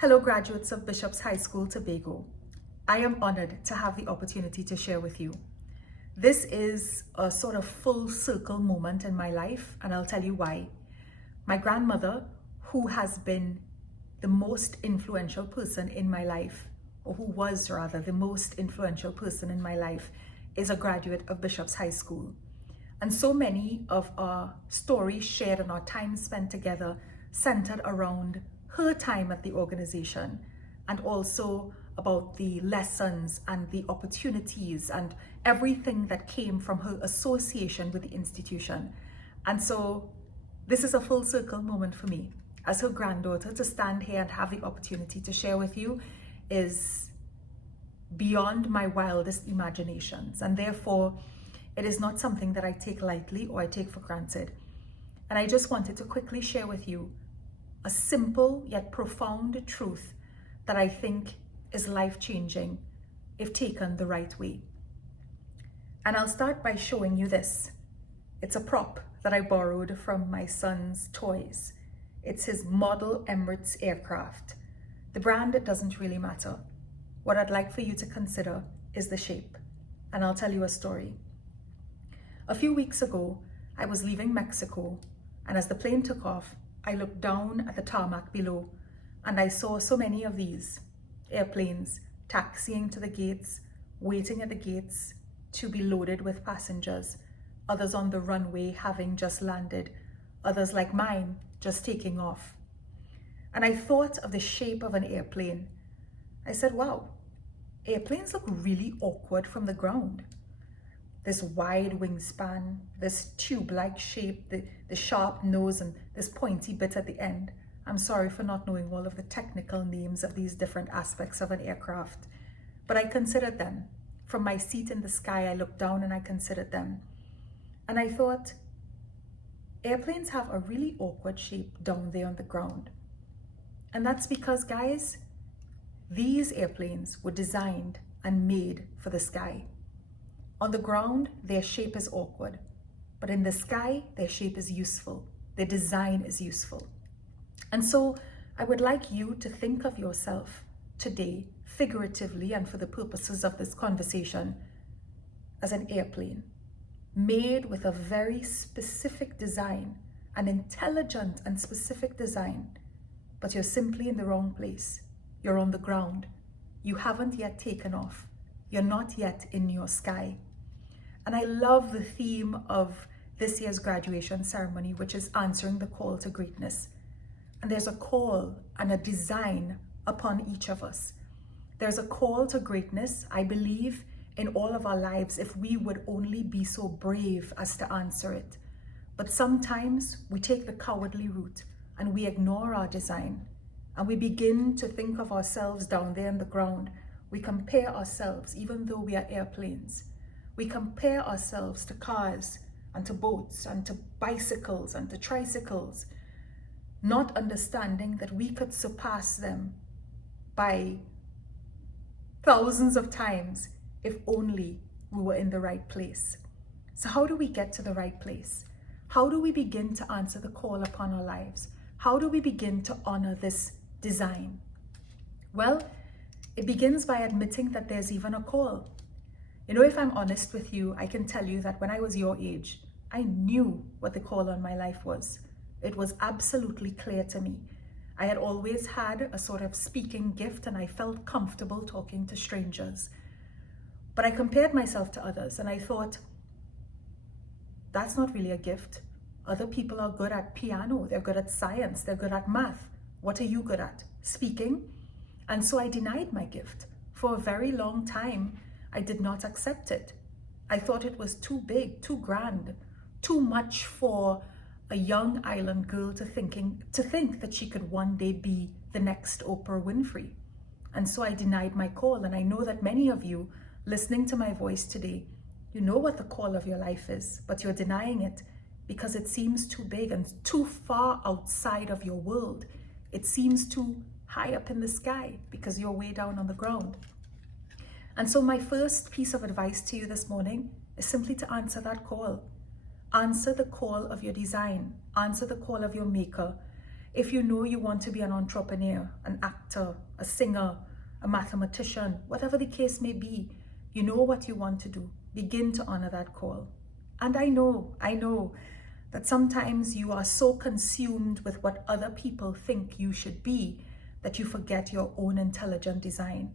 Hello, graduates of Bishop's High School, Tobago. I am honored to have the opportunity to share with you. This is a sort of full circle moment in my life, and I'll tell you why. My grandmother, who has been the most influential person in my life, or who was rather the most influential person in my life, is a graduate of Bishop's High School. And so many of our stories shared and our time spent together centered around her time at the organization, and also about the lessons and the opportunities and everything that came from her association with the institution. And so this is a full circle moment for me as her granddaughter. To stand here and have the opportunity to share with you is beyond my wildest imaginations, and therefore it is not something that I take lightly or I take for granted. And I just wanted to quickly share with you a simple yet profound truth that I think is life-changing if taken the right way. And I'll start by showing you this. It's a prop that I borrowed from my son's toys. It's his model Emirates aircraft. The brand doesn't really matter. What I'd like for you to consider is the shape, and I'll tell you a story. A few weeks ago, I was leaving Mexico, and as the plane took off, I looked down at the tarmac below, and I saw so many of these airplanes taxiing to the gates, waiting at the gates to be loaded with passengers, others on the runway having just landed, others like mine just taking off. And I thought of the shape of an airplane. I said, wow, airplanes look really awkward from the ground. This wide wingspan, this tube-like shape, the sharp nose and this pointy bit at the end. I'm sorry for not knowing all of the technical names of these different aspects of an aircraft, but I considered them. From my seat in the sky, I looked down and I considered them. And I thought, airplanes have a really awkward shape down there on the ground. And that's because, guys, these airplanes were designed and made for the sky. On the ground, their shape is awkward, but in the sky, their shape is useful. Their design is useful. And so I would like you to think of yourself today, figuratively and for the purposes of this conversation, as an airplane made with a very specific design, an intelligent and specific design, but you're simply in the wrong place. You're on the ground. You haven't yet taken off. You're not yet in your sky. And I love the theme of this year's graduation ceremony, which is answering the call to greatness. And there's a call and a design upon each of us. There's a call to greatness, I believe, in all of our lives if we would only be so brave as to answer it. But sometimes we take the cowardly route and we ignore our design, and we begin to think of ourselves down there on the ground. We compare ourselves, even though we are airplanes. We compare ourselves to cars and to boats and to bicycles and to tricycles, not understanding that we could surpass them by thousands of times if only we were in the right place. So how do we get to the right place? How do we begin to answer the call upon our lives? How do we begin to honor this design? Well, it begins by admitting that there's even a call. You know, if I'm honest with you, I can tell you that when I was your age, I knew what the call on my life was. It was absolutely clear to me. I had always had a sort of speaking gift, and I felt comfortable talking to strangers. But I compared myself to others and I thought, that's not really a gift. Other people are good at piano, they're good at science, they're good at math. What are you good at? Speaking? And so I denied my gift. For a very long time, I did not accept it. I thought it was too big, too grand, too much for a young island girl to think that she could one day be the next Oprah Winfrey. And so I denied my call. And I know that many of you listening to my voice today, you know what the call of your life is, but you're denying it because it seems too big and too far outside of your world. It seems too high up in the sky because you're way down on the ground. And so my first piece of advice to you this morning is simply to answer that call. Answer the call of your design. Answer the call of your maker. If you know you want to be an entrepreneur, an actor, a singer, a mathematician, whatever the case may be, you know what you want to do, begin to honor that call. And I know that sometimes you are so consumed with what other people think you should be that you forget your own intelligent design.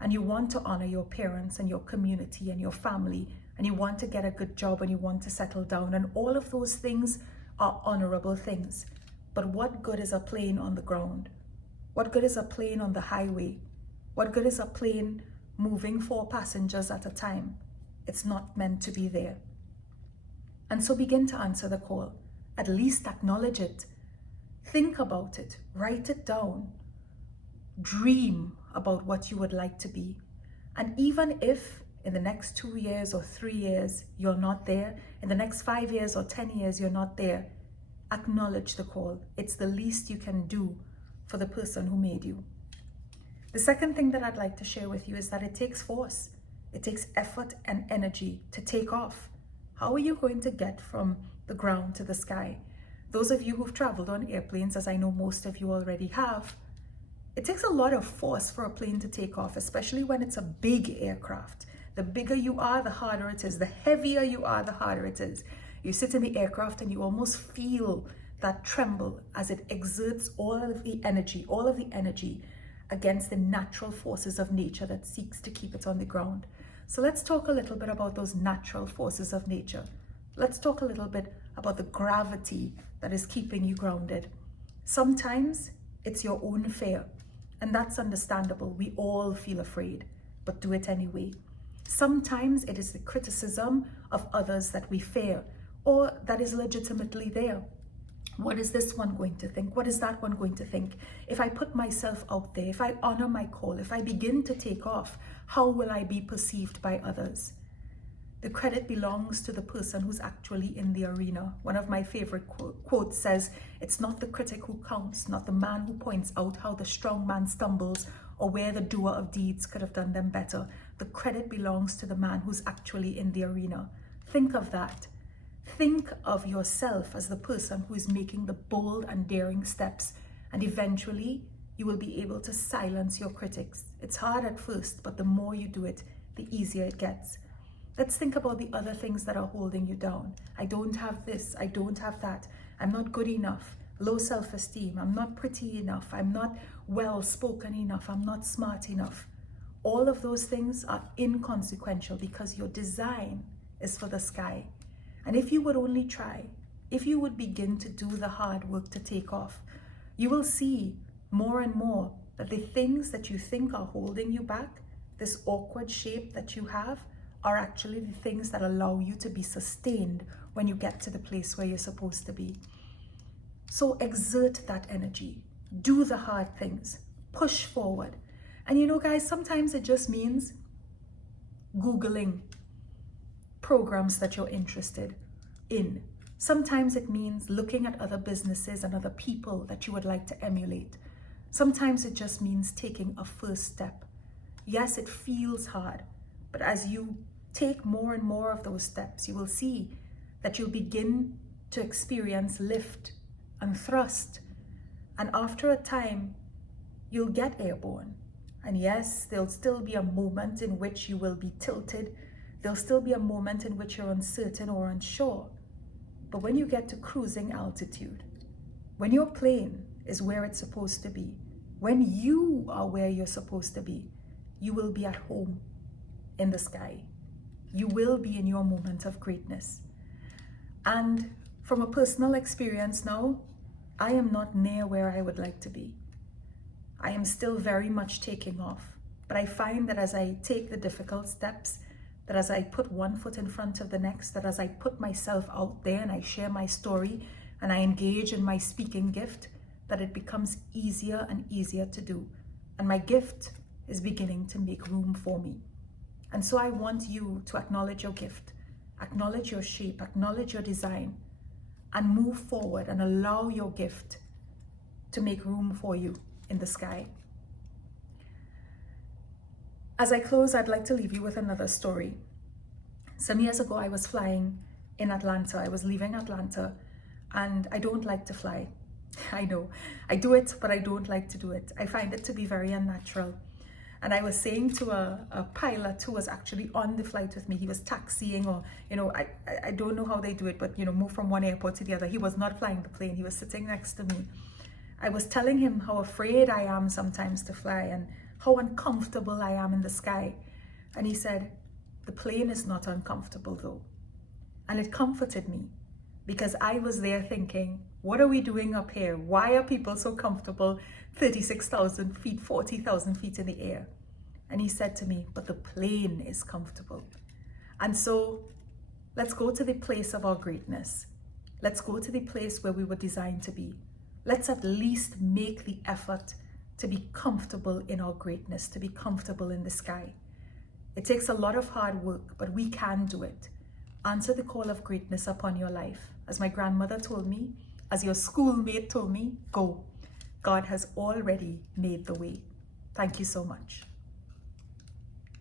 And you want to honor your parents and your community and your family, and you want to get a good job and you want to settle down, and all of those things are honorable things. But what good is a plane on the ground? What good is a plane on the highway? What good is a plane moving 4 passengers at a time? It's not meant to be there. And so begin to answer the call. At least acknowledge it. Think about it. Write it down. Dream about what you would like to be. And even if in the next 2 years or 3 years you're not there, in the next 5 years or 10 years you're not there, acknowledge the call. It's the least you can do for the person who made you. The second thing that I'd like to share with you is that it takes force. It takes effort and energy to take off. How are you going to get from the ground to the sky? Those of you who've traveled on airplanes, as I know most of you already have, it takes a lot of force for a plane to take off, especially when it's a big aircraft. The bigger you are, the harder it is. The heavier you are, the harder it is. You sit in the aircraft and you almost feel that tremble as it exerts all of the energy against the natural forces of nature that seeks to keep it on the ground. So let's talk a little bit about those natural forces of nature. Let's talk a little bit about the gravity that is keeping you grounded. Sometimes it's your own fear, and that's understandable. We all feel afraid, but do it anyway. Sometimes it is the criticism of others that we fear, or that is legitimately there. What is this one going to think? What is that one going to think? If I put myself out there, if I honor my call, if I begin to take off, how will I be perceived by others? The credit belongs to the person who's actually in the arena. One of my favorite quotes says, "It's not the critic who counts, not the man who points out how the strong man stumbles or where the doer of deeds could have done them better. The credit belongs to the man who's actually in the arena." Think of that. Think of yourself as the person who is making the bold and daring steps, and eventually you will be able to silence your critics. It's hard at first, but the more you do it, the easier it gets. Let's think about the other things that are holding you down. I don't have this, I don't have that, I'm not good enough, low self-esteem, I'm not pretty enough, I'm not well-spoken enough, I'm not smart enough. All of those things are inconsequential because your design is for the sky. And if you would only try, if you would begin to do the hard work to take off, you will see more and more that the things that you think are holding you back, this awkward shape that you have, are actually the things that allow you to be sustained when you get to the place where you're supposed to be. So exert that energy, do the hard things, push forward. And you know, guys, sometimes it just means Googling programs that you're interested in. Sometimes it means looking at other businesses and other people that you would like to emulate. Sometimes it just means taking a first step. Yes, it feels hard, but as you take more and more of those steps, you will see that you'll begin to experience lift and thrust. And after a time, you'll get airborne. And yes, there'll still be a moment in which you will be tilted. There'll still be a moment in which you're uncertain or unsure. But when you get to cruising altitude, when your plane is where it's supposed to be, when you are where you're supposed to be, you will be at home in the sky. You will be in your moment of greatness. And from a personal experience now, I am not near where I would like to be. I am still very much taking off. But I find that as I take the difficult steps, that as I put one foot in front of the next, that as I put myself out there and I share my story and I engage in my speaking gift, that it becomes easier and easier to do. And my gift is beginning to make room for me. And so I want you to acknowledge your gift, acknowledge your shape, acknowledge your design, and move forward and allow your gift to make room for you in the sky. As I close, I'd like to leave you with another story. Some years ago, I was flying in Atlanta. I was leaving Atlanta, and I don't like to fly. I know, I do it, but I don't like to do it. I find it to be very unnatural. And I was saying to a pilot who was actually on the flight with me, he was taxiing, or, I don't know how they do it, but, move from one airport to the other. He was not flying the plane, he was sitting next to me. I was telling him how afraid I am sometimes to fly and how uncomfortable I am in the sky. And he said, the plane is not uncomfortable though. And it comforted me, because I was there thinking, what are we doing up here? Why are people so comfortable 36,000 feet, 40,000 feet in the air? And he said to me, but the plane is comfortable. And so let's go to the place of our greatness. Let's go to the place where we were designed to be. Let's at least make the effort to be comfortable in our greatness, to be comfortable in the sky. It takes a lot of hard work, but we can do it. Answer the call of greatness upon your life. As my grandmother told me, as your schoolmate told me, go. God has already made the way. Thank you so much.